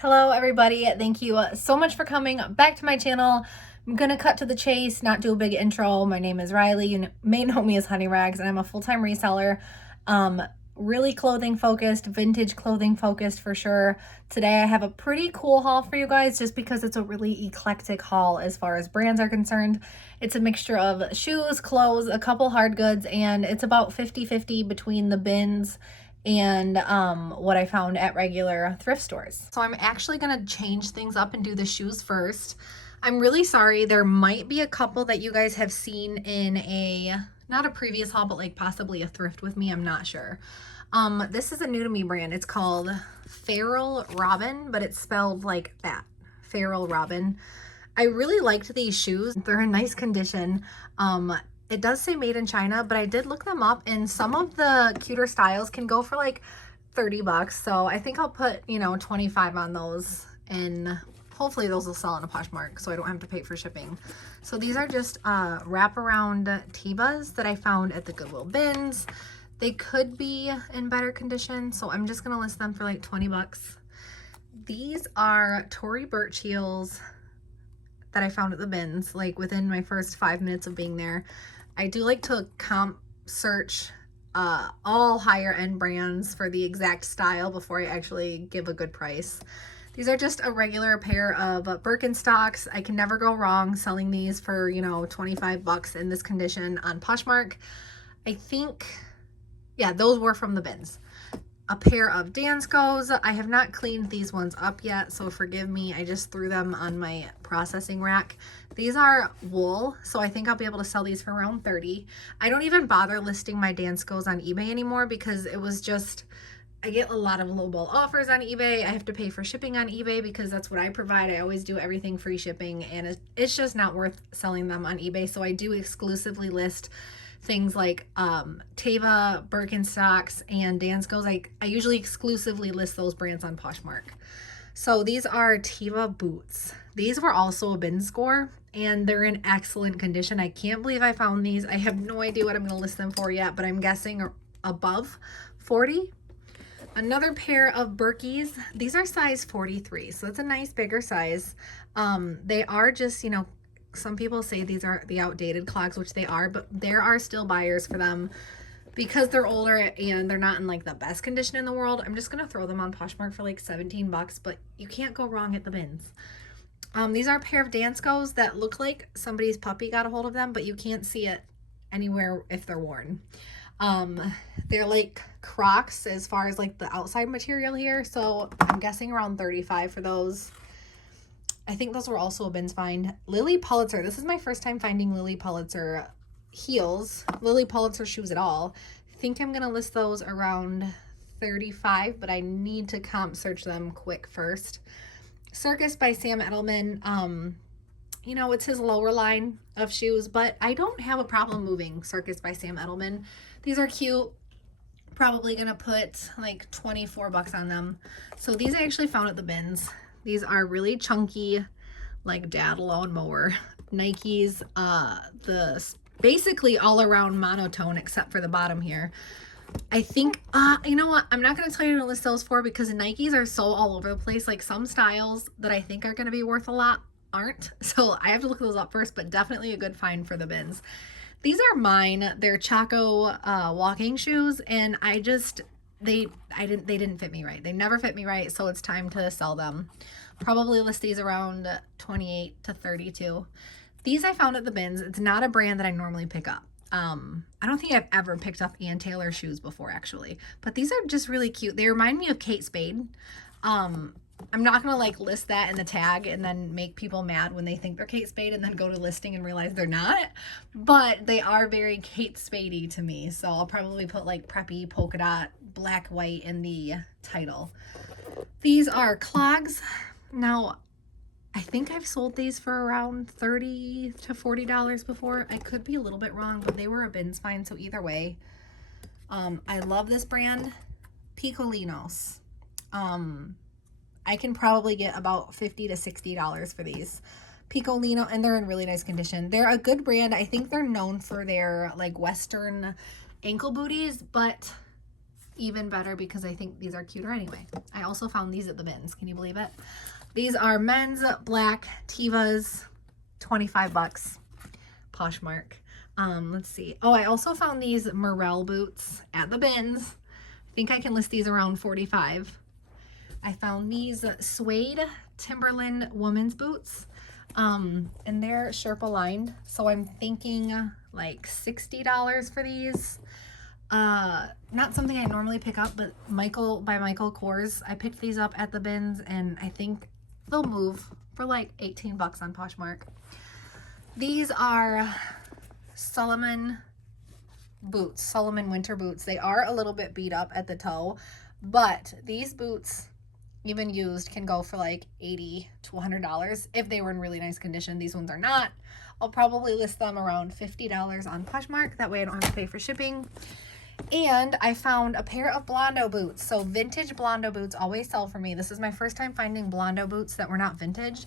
Hello everybody, thank you so much for coming back to my channel. I'm gonna cut to the chase, not do a big intro. My name is Riley, you may know me as Honey Rags, and I'm a full-time reseller. Really clothing focused, vintage clothing focused for sure. Today I have a pretty cool haul for you guys just because it's a really eclectic haul as far as brands are concerned. It's a mixture of shoes, clothes, a couple hard goods, and it's about 50-50 between the bins and what I found at regular thrift stores. So I'm actually gonna change things up and do the shoes first. I'm really sorry, there might be a couple that you guys have seen in not a previous haul, but like possibly a thrift with me, I'm not sure. This is a new to me brand. It's called Feral Robin, but it's spelled like that, Feral Robin. I really liked these shoes. They're in nice condition. It does say made in China, but I did look them up and some of the cuter styles can go for like 30 bucks. So I think I'll put, 25 on those, and hopefully those will sell in a Poshmark so I don't have to pay for shipping. So these are just wraparound Tebas that I found at the Goodwill bins. They could be in better condition, so I'm just gonna list them for like 20 bucks. These are Tory Burch heels that I found at the bins, like within my first 5 minutes of being there. I do like to comp search all higher end brands for the exact style before I actually give a good price. These are just a regular pair of Birkenstocks. I can never go wrong selling these for, 25 bucks in this condition on Poshmark. I think, yeah, those were from the bins. A pair of Danskos. I have not cleaned these ones up yet, so forgive me. I just threw them on my processing rack. These are wool, so I think I'll be able to sell these for around 30. I don't even bother listing my Danskos on eBay anymore because it was just, I get a lot of lowball offers on eBay. I have to pay for shipping on eBay because that's what I provide. I always do everything free shipping, and it's just not worth selling them on eBay. So I do exclusively list things like Teva, Birkenstocks, and Danskos. I usually exclusively list those brands on Poshmark. So these are Teva boots. These were also a bin score, and they're in excellent condition. I can't believe I found these. I have no idea what I'm going to list them for yet, but I'm guessing above 40. Another pair of Birkies. These are size 43, so it's a nice bigger size. They are just, some people say these are the outdated clogs, which they are, but there are still buyers for them because they're older and they're not in like the best condition in the world. I'm just gonna throw them on Poshmark for like 17 bucks, but you can't go wrong at the bins. These are a pair of Danskos that look like somebody's puppy got a hold of them, but you can't see it anywhere if they're worn. They're like Crocs as far as like the outside material here, so I'm guessing around 35 for those. I think those were also a bins find. Lily Pulitzer. This is my first time finding Lily Pulitzer heels, Lily Pulitzer shoes at all. I think I'm going to list those around 35, but I need to comp search them quick first. Circus by Sam Edelman. It's his lower line of shoes, but I don't have a problem moving Circus by Sam Edelman. These are cute. Probably going to put like 24 bucks on them. So these I actually found at the bins. These are really chunky, like dad lawnmower Nikes. The basically all around monotone except for the bottom here. I think, you know what? I'm not going to tell you to list those for because Nikes are so all over the place. Like some styles that I think are going to be worth a lot aren't. So I have to look those up first, but definitely a good find for the bins. These are mine. They're Chaco walking shoes, and they didn't fit me right. They never fit me right, so it's time to sell them. Probably list these around 28 to 32. These I found at the bins. It's not a brand that I normally pick up. I don't think I've ever picked up Ann Taylor shoes before actually, but these are just really cute. They remind me of Kate Spade. I'm not gonna like list that in the tag and then make people mad when they think they're Kate Spade and then go to listing and realize they're not, but they are very Kate Spadey to me. So I'll probably put like preppy polka dot black white in the title. These are clogs. Now I think I've sold these for around $30 to $40 before. I could be a little bit wrong, but they were a bins find, so either way. I love this brand, Picolinos. I can probably get about $50 to $60 for these. Picolino, and they're in really nice condition. They're a good brand. I think they're known for their like Western ankle booties, but even better because I think these are cuter anyway. I also found these at the bins. Can you believe it? These are men's black Tevas, 25 bucks, Poshmark. Let's see. Oh, I also found these Morel boots at the bins. I think I can list these around 45. I found these suede Timberland women's boots, and they're Sherpa lined. So I'm thinking like $60 for these. Not something I normally pick up, but Michael Kors, I picked these up at the bins, and I think they'll move for like 18 bucks on Poshmark. These are Salomon boots, Salomon winter boots. They are a little bit beat up at the toe, but these boots, even used, can go for like $80 to $100 if they were in really nice condition. These ones are not. I'll probably list them around $50 on Poshmark. That way I don't have to pay for shipping. And I found a pair of Blondo boots. So vintage Blondo boots always sell for me. This is my first time finding Blondo boots that were not vintage.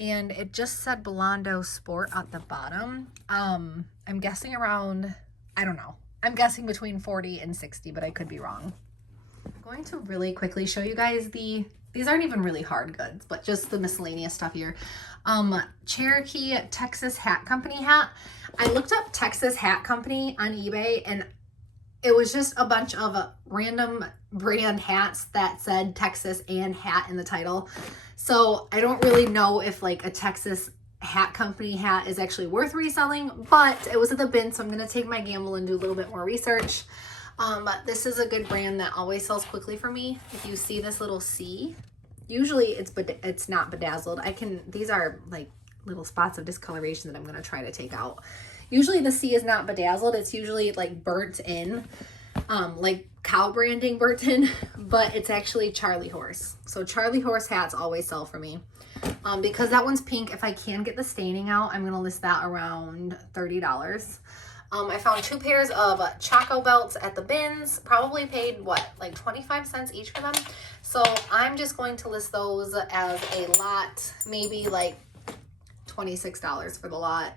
And it just said Blondo Sport at the bottom. I'm guessing around, I don't know. I'm guessing between 40 and 60, but I could be wrong. I'm going to really quickly show you guys these aren't even really hard goods, but just the miscellaneous stuff here. Cherokee Texas Hat Company hat. I looked up Texas Hat Company on eBay, and it was just a bunch of random brand hats that said Texas and hat in the title. So I don't really know if like a Texas Hat Company hat is actually worth reselling, but it was at the bin, so I'm going to take my gamble and do a little bit more research. This is a good brand that always sells quickly for me. If you see this little C, usually it's not bedazzled. These are like little spots of discoloration that I'm going to try to take out. Usually the C is not bedazzled. It's usually like burnt in, like cow branding burnt in, but it's actually Charlie Horse. So Charlie Horse hats always sell for me. Because that one's pink, if I can get the staining out, I'm going to list that around $30. I found 2 pairs of Choco belts at the bins, probably paid what, like 25 cents each for them. So I'm just going to list those as a lot, maybe like $26 for the lot.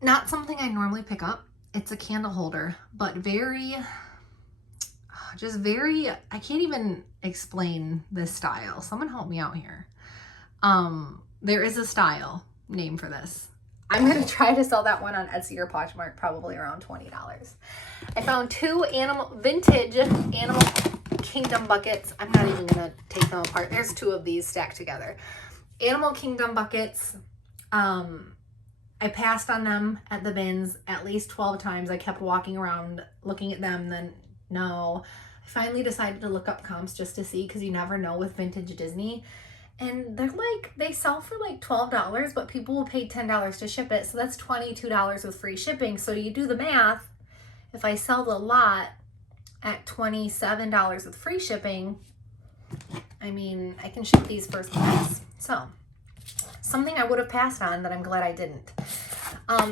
Not something I normally pick up. It's a candle holder, but very, I can't even explain this style. Someone help me out here. There is a style name for this. I'm going to try to sell that one on Etsy or Poshmark, probably around $20. I found 2 vintage Animal Kingdom buckets. I'm not even going to take them apart. There's 2 of these stacked together. Animal Kingdom buckets. I passed on them at the bins at least 12 times. I kept walking around looking at them. Then no, I finally decided to look up comps just to see, because you never know with vintage Disney. And they sell for like $12, but people will pay $10 to ship it. So that's $22 with free shipping. So you do the math. If I sell the lot at $27 with free shipping, I mean, I can ship these first class. So something I would have passed on that I'm glad I didn't.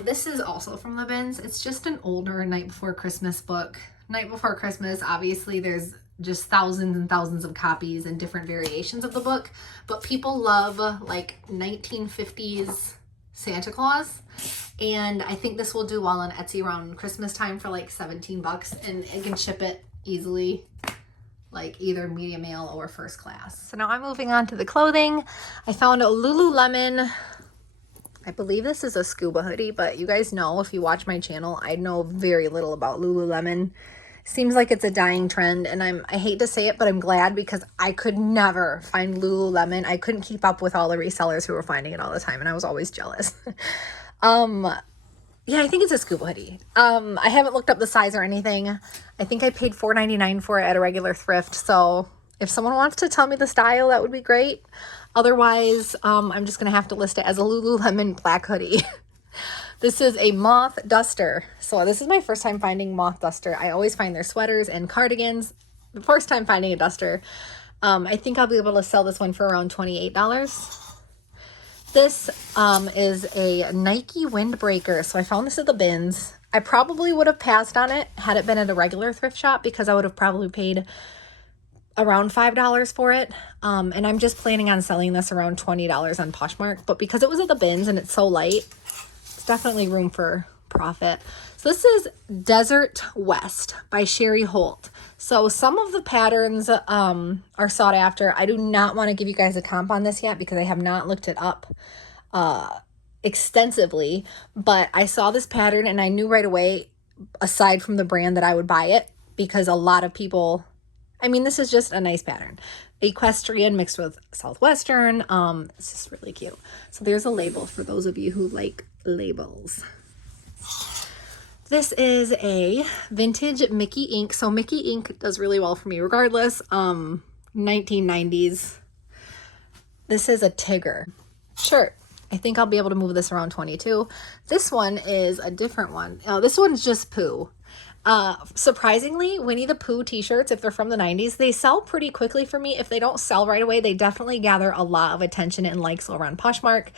This is also from the bins. It's just an older Night Before Christmas book. Night Before Christmas, obviously there's just thousands and thousands of copies and different variations of the book, but people love like 1950s Santa Claus, and I think this will do well on Etsy around Christmas time for like 17 bucks, and it can ship it easily, like either medium mail or first class. So now I'm moving on to the clothing. I found a Lululemon, I believe this is a scuba hoodie, but you guys know, if you watch my channel, I know very little about Lululemon. Seems like it's a dying trend, and I hate to say it, but I'm glad, because I could never find Lululemon. I couldn't keep up with all the resellers who were finding it all the time, and I was always jealous. Yeah, I think it's a scuba hoodie. I haven't looked up the size or anything. I think I paid $4.99 for it at a regular thrift, so if someone wants to tell me the style, that would be great. Otherwise, I'm just going to have to list it as a Lululemon black hoodie. This is a moth duster. So this is my first time finding moth duster. I always find their sweaters and cardigans. The first time finding a duster. I think I'll be able to sell this one for around $28. This is a Nike windbreaker. So I found this at the bins. I probably would have passed on it had it been at a regular thrift shop, because I would have probably paid around $5 for it. And I'm just planning on selling this around $20 on Poshmark. But because it was at the bins and it's so light, definitely room for profit. So this is Desert West by Sherry Holt. So some of the patterns are sought after. I do not want to give you guys a comp on this yet because I have not looked it up extensively, but I saw this pattern and I knew right away, aside from the brand, that I would buy it because a lot of people, I mean, this is just a nice pattern. Equestrian mixed with Southwestern. It's just really cute. So there's a label for those of you who like labels. This is a vintage Mickey ink. So Mickey ink does really well for me regardless. 1990s. This is a Tigger shirt. I think I'll be able to move this around 22. This one is a different one. This one's just Pooh. Surprisingly, Winnie the Pooh t-shirts, if they're from the 90s, they sell pretty quickly for me. If they don't sell right away, they definitely gather a lot of attention and likes around Poshmark.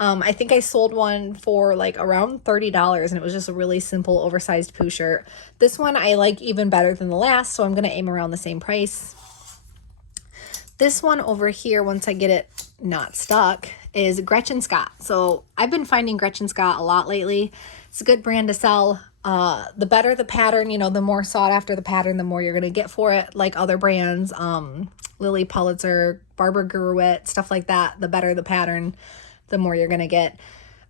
I think I sold one for like around $30 and it was just a really simple oversized Pooh shirt. This one I like even better than the last, so I'm going to aim around the same price. This one over here, once I get it not stuck, is Gretchen Scott. So I've been finding Gretchen Scott a lot lately. It's a good brand to sell. The better the pattern, you know, the more sought after the pattern, the more you're going to get for it. Like other brands, Lily Pulitzer, Barbara Gerwitt, stuff like that. The better the pattern, the more you're going to get.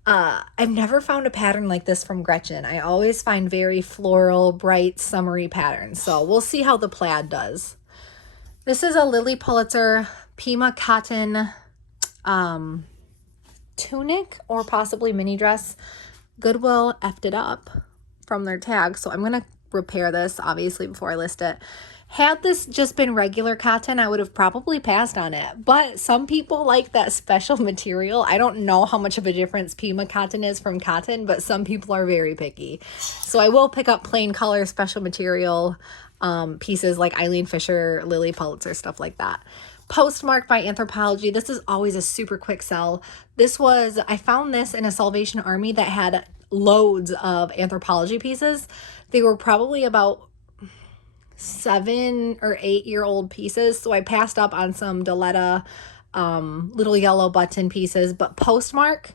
I've never found a pattern like this from Gretchen. I always find very floral, bright, summery patterns. So we'll see how the plaid does. This is a Lily Pulitzer Pima cotton tunic or possibly mini dress. Goodwill effed it up from their tag, so I'm going to repair this obviously before I list it. Had this just been regular cotton, I would have probably passed on it, but some people like that special material. I don't know how much of a difference Pima cotton is from cotton, but some people are very picky. So I will pick up plain color special material pieces like Eileen Fisher, Lily Pulitzer, stuff like that. Postmark by Anthropologie. This is always a super quick sell. I found this in a Salvation Army that had loads of Anthropologie pieces. They were probably about 7 or 8 year old pieces. So I passed up on some Daletta, little yellow button pieces, but Postmark,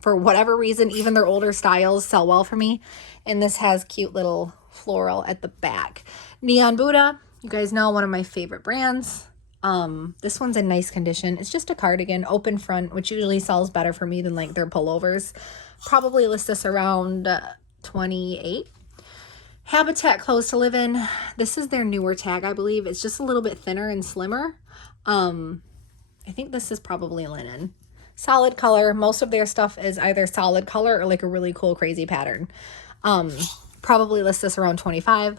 for whatever reason, even their older styles sell well for me. And this has cute little floral at the back. Neon Buddha, you guys know, one of my favorite brands. This one's in nice condition. It's just a cardigan, open front, which usually sells better for me than like their pullovers. Probably list this around 28. Habitat Clothes to Live In. This is their newer tag, I believe. It's just a little bit thinner and slimmer. I think this is probably linen. Solid color. Most of their stuff is either solid color or like a really cool, crazy pattern. Probably list this around 25.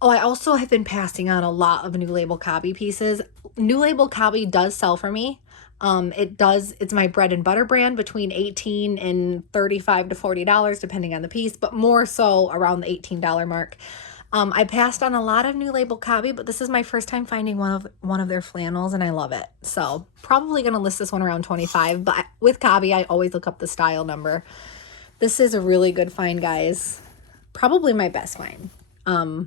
Oh, I also have been passing on a lot of New Label Copy pieces. New Label Copy does sell for me. It's my bread and butter brand, between $18 and $35 to $40, depending on the piece, but more so around the $18 mark. I passed on a lot of New Label Copy, but this is my first time finding one of their flannels, and I love it. So probably going to list this one around 25, but with Copy, I always look up the style number. This is a really good find, guys. Probably my best find.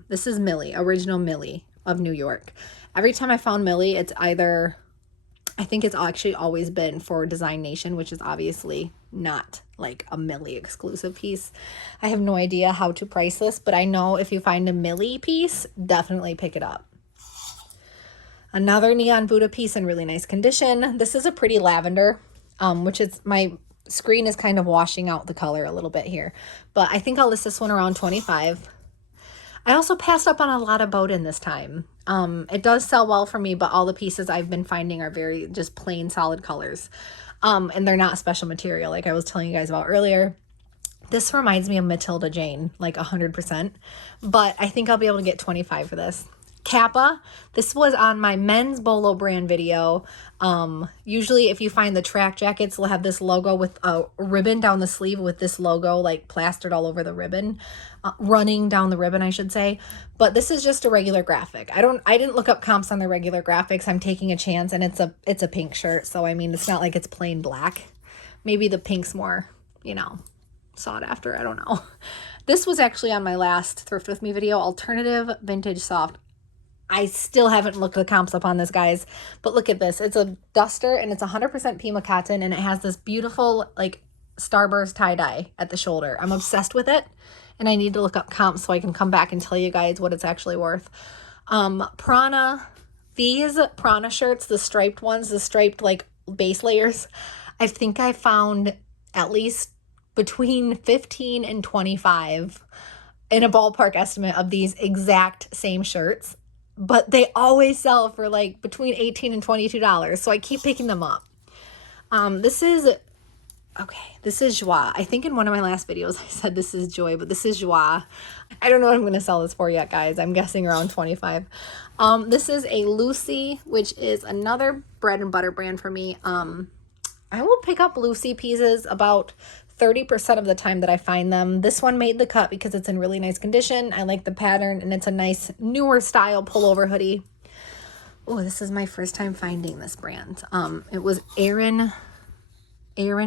This is Millie, original Millie of New York. Every time I found Millie, it's either, I think it's actually always been for Design Nation, which is obviously not like a Millie exclusive piece. I have no idea how to price this, but I know if you find a Millie piece, definitely pick it up. Another Neon Buddha piece in really nice condition. This is a pretty lavender, which is, my screen is kind of washing out the color a little bit here, but I think I'll list this one around 25. I also passed up on a lot of Bowden this time. It does sell well for me, but all the pieces I've been finding are very just plain solid colors. And they're not special material like I was telling you guys about earlier. This reminds me of Matilda Jane, like 100%, but I think I'll be able to get 25 for this. Kappa, this was on my men's Bolo brand video. Usually if you find the track jackets, they'll have this logo with a ribbon down the sleeve with this logo like plastered all over the ribbon, running down the ribbon, I should say. But this is just a regular graphic. I didn't look up comps on the regular graphics. I'm taking a chance, and it's a pink shirt. So, I mean, it's not like it's plain black. Maybe the pink's more, you know, sought after. I don't know. This was actually on my last Thrift With Me video, alternative vintage soft. I still haven't looked the comps up on this, guys, but look at this. It's a duster, and it's 100% Pima cotton, and it has this beautiful like starburst tie-dye at the shoulder. I'm obsessed with it, and I need to look up comps so I can come back and tell you guys what it's actually worth. Prana, these Prana shirts, the striped ones, the striped like base layers, I think I found at least between 15 and 25 in a ballpark estimate of these exact same shirts, but they always sell for like between $18 and $22. So I keep picking them up. This is Joie. I think in one of my last videos I said this is Joy, but this is Joie. I don't know what I'm going to sell this for yet, guys. I'm guessing around 25. This is a Lucy, which is another bread and butter brand for me. I will pick up Lucy pieces about 30% of the time that I find them. This one made the cut because it's in really nice condition. I like the pattern, and it's a nice newer style pullover hoodie. Oh, this is my first time finding this brand. It was Aaron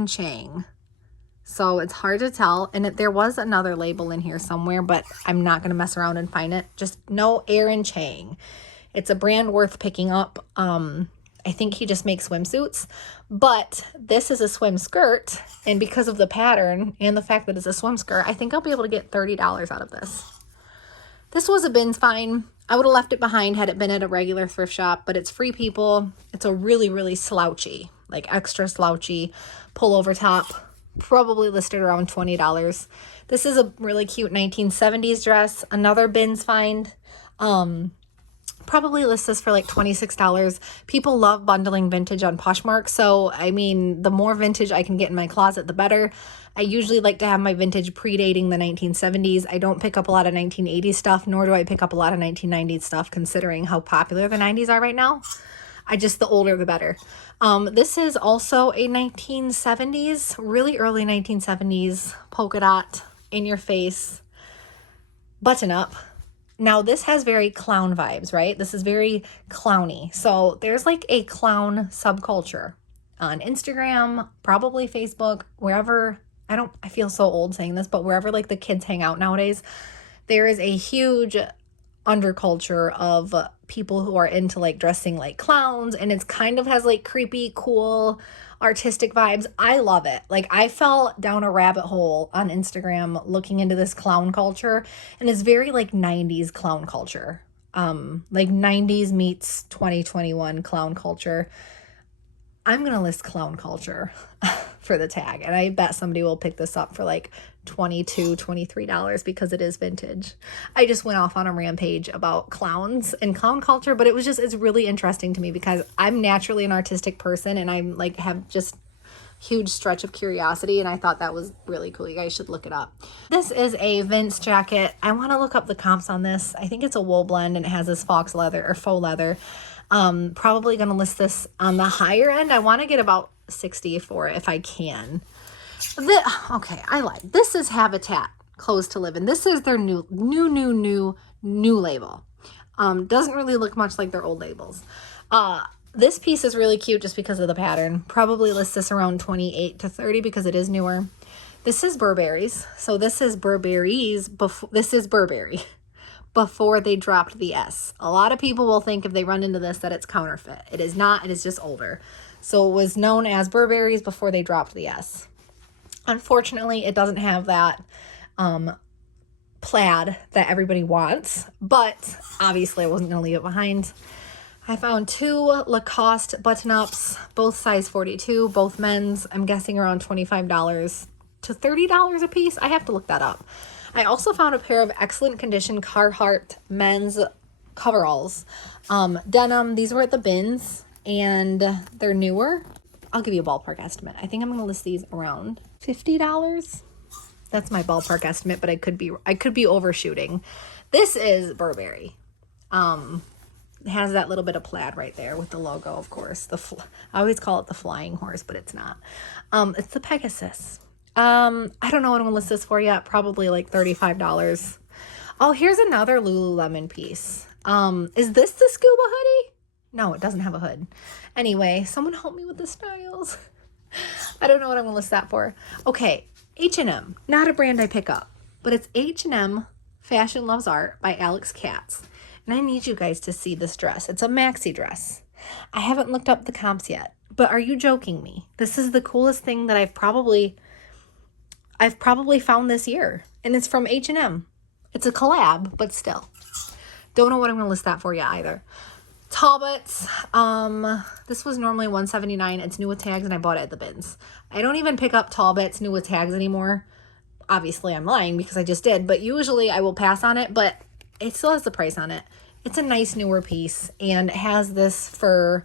Chang. So it's hard to tell. And there was another label in here somewhere, but I'm not going to mess around and find it. Just know Aaron Chang. It's a brand worth picking up. I think he just makes swimsuits, but this is a swim skirt. And because of the pattern and the fact that it's a swim skirt, I think I'll be able to get $30 out of this. This was a bin's find. I would have left it behind had it been at a regular thrift shop, but it's Free People. It's a really, really slouchy, like extra slouchy pullover top, probably listed around $20. This is a really cute 1970s dress, another bin's find. Probably list this for like $26. People love bundling vintage on Poshmark, so I mean, the more vintage I can get in my closet, the better. I usually like to have my vintage predating the 1970s. I don't pick up a lot of 1980s stuff, nor do I pick up a lot of 1990s stuff, considering how popular the 90s are right now. The older the better. This is also a 1970s, really early 1970s polka dot in your face button up. Now this has very clown vibes, right? This is very clowny. So there's like a clown subculture on Instagram, probably Facebook, wherever. I feel so old saying this, but wherever like the kids hang out nowadays, there is a huge underculture of people who are into like dressing like clowns, and it's kind of has like creepy, cool, artistic vibes. I love it. Like, I fell down a rabbit hole on Instagram looking into this clown culture, and it's very like 90s clown culture. Like 90s meets 2021 clown culture. I'm going to list clown culture for the tag, and I bet somebody will pick this up for like $22, $23 because it is vintage. I just went off on a rampage about clowns and clown culture, but it's really interesting to me because I'm naturally an artistic person, and I'm like have just huge stretch of curiosity, and I thought that was really cool. You guys should look it up. This is a Vince jacket. I want to look up the comps on this. I think it's a wool blend, and it has this faux leather. Probably going to list this on the higher end. I want to get about 60 for it if I can. Okay, I lied. This is Habitat Clothes to Live in. This is their new label. Doesn't really look much like their old labels. This piece is really cute just because of the pattern. Probably list this around 28 to 30 because it is newer. This is Burberry's. So this is Burberry's. This is Burberry before they dropped the S. A lot of people will think if they run into this that it's counterfeit. It is not. It is just older. So it was known as Burberry's before they dropped the S. Unfortunately, it doesn't have that plaid that everybody wants, but obviously I wasn't going to leave it behind. I found two Lacoste button-ups, both size 42, both men's. I'm guessing around $25 to $30 a piece. I have to look that up. I also found a pair of excellent condition Carhartt men's coveralls. Denim. These were at the bins, and they're newer. I'll give you a ballpark estimate. I think I'm going to list these around $50. That's my ballpark estimate, but I could be overshooting. This is Burberry. It has that little bit of plaid right there with the logo, of course. I always call it the flying horse, but it's not. It's the Pegasus. I don't know what I'm going to list this for yet. Probably like $35. Oh, here's another Lululemon piece. Is this the scuba hoodie? No, it doesn't have a hood. Anyway, someone help me with the styles. I don't know what I'm going to list that for. Okay, H&M. Not a brand I pick up, but it's H&M Fashion Loves Art by Alex Katz. And I need you guys to see this dress. It's a maxi dress. I haven't looked up the comps yet, but are you joking me? This is the coolest thing that I've probably found this year. and it's from H&M. It's a collab, but still. Don't know what I'm going to list that for you either. Talbots. This was normally $179. It's new with tags, and I bought it at the bins. I don't even pick up Talbots new with tags anymore. Obviously, I'm lying because I just did, but usually I will pass on it, but it still has the price on it. It's a nice newer piece, and it has this fur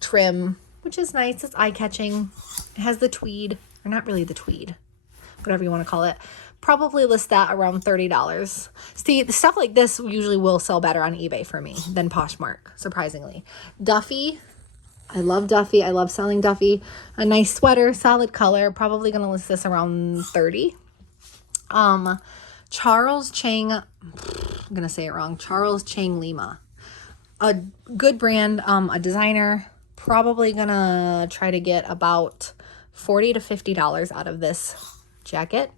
trim, which is nice. It's eye-catching. It has the tweed, or not really the tweed, whatever you want to call it. Probably list that around $30. See, the stuff like this usually will sell better on eBay for me than Poshmark, surprisingly. Duffy. I love Duffy. I love selling Duffy. A nice sweater, solid color. Probably going to list this around $30. Charles Chang, I'm going to say it wrong. Charles Chang Lima. A good brand, a designer. Probably going to try to get about $40 to $50 out of this jacket.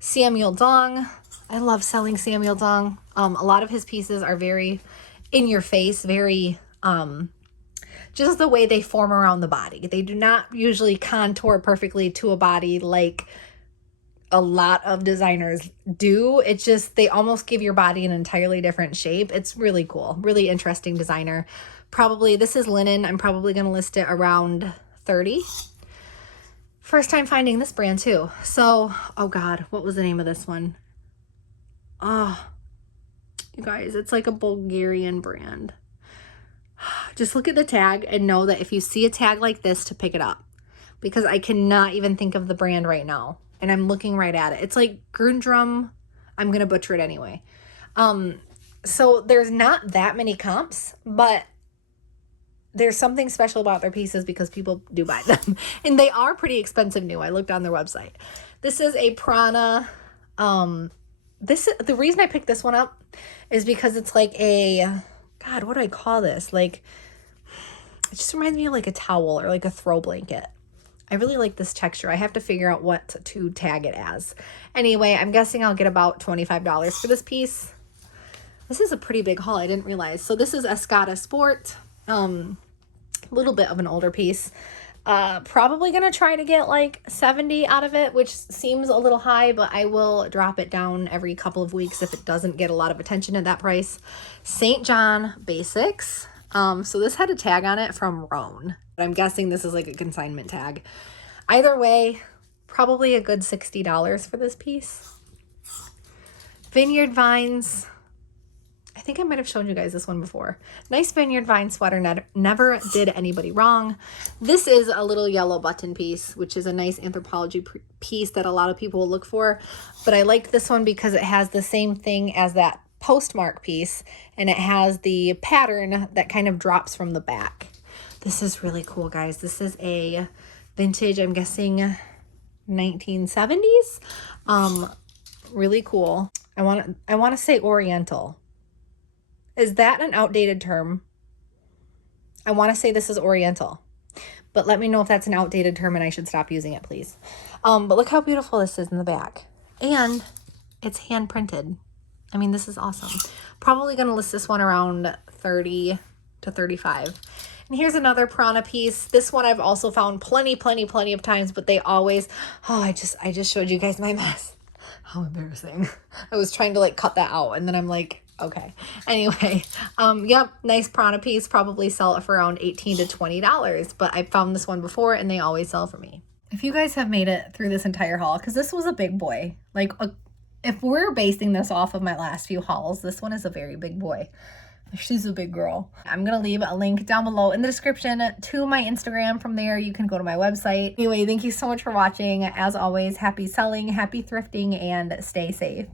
Samuel Dong. I love selling Samuel Dong. A lot of his pieces are very in your face, very just the way they form around the body. They do not usually contour perfectly to a body like a lot of designers do. It's just they almost give your body an entirely different shape. It's really cool. Really interesting designer. Probably, this is linen. I'm probably going to list it around $30. First time finding this brand too. So, oh God, what was the name of this one? Oh, you guys, it's like a Bulgarian brand. Just look at the tag and know that if you see a tag like this, to pick it up, because I cannot even think of the brand right now. And I'm looking right at it. It's like Grundrum. I'm going to butcher it anyway. So there's not that many comps, but there's something special about their pieces because people do buy them. And they are pretty expensive new. I looked on their website. This is a Prana. The reason I picked this one up is because it's like a, God, what do I call this? Like, it just reminds me of like a towel or like a throw blanket. I really like this texture. I have to figure out what to tag it as. Anyway, I'm guessing I'll get about $25 for this piece. This is a pretty big haul. I didn't realize. So this is Escada Sport. Little bit of an older piece. Probably gonna try to get like 70 out of it, which seems a little high, but I will drop it down every couple of weeks if it doesn't get a lot of attention at that price. St. John Basics. So this had a tag on it from Roan, but I'm guessing this is like a consignment tag. Either way, probably a good $60 for this piece. Vineyard Vines. I think I might have shown you guys this one before. Nice Vineyard Vine sweater, never did anybody wrong. This is a little yellow button piece, which is a nice anthropology piece that a lot of people will look for. But I like this one because it has the same thing as that Postmark piece, and it has the pattern that kind of drops from the back. This is really cool, guys. This is a vintage, I'm guessing 1970s. Really cool. I want to say Oriental. Is that an outdated term? I want to say this is Oriental, but let me know if that's an outdated term and I should stop using it, please. But look how beautiful this is in the back. And it's hand printed. I mean, this is awesome. Probably going to list this one around 30 to 35. And here's another Prana piece. This one I've also found plenty of times, but they always, I just showed you guys my mess. How embarrassing. I was trying to like cut that out and then I'm like, okay. Anyway, yep, nice Prana piece. Probably sell it for around $18 to $20, but I found this one before and they always sell for me. If you guys have made it through this entire haul, because this was a big boy, like if we're basing this off of my last few hauls, this one is a very big boy. She's a big girl. I'm going to leave a link down below in the description to my Instagram. From there, you can go to my website. Anyway, thank you so much for watching. As always, happy selling, happy thrifting, and stay safe.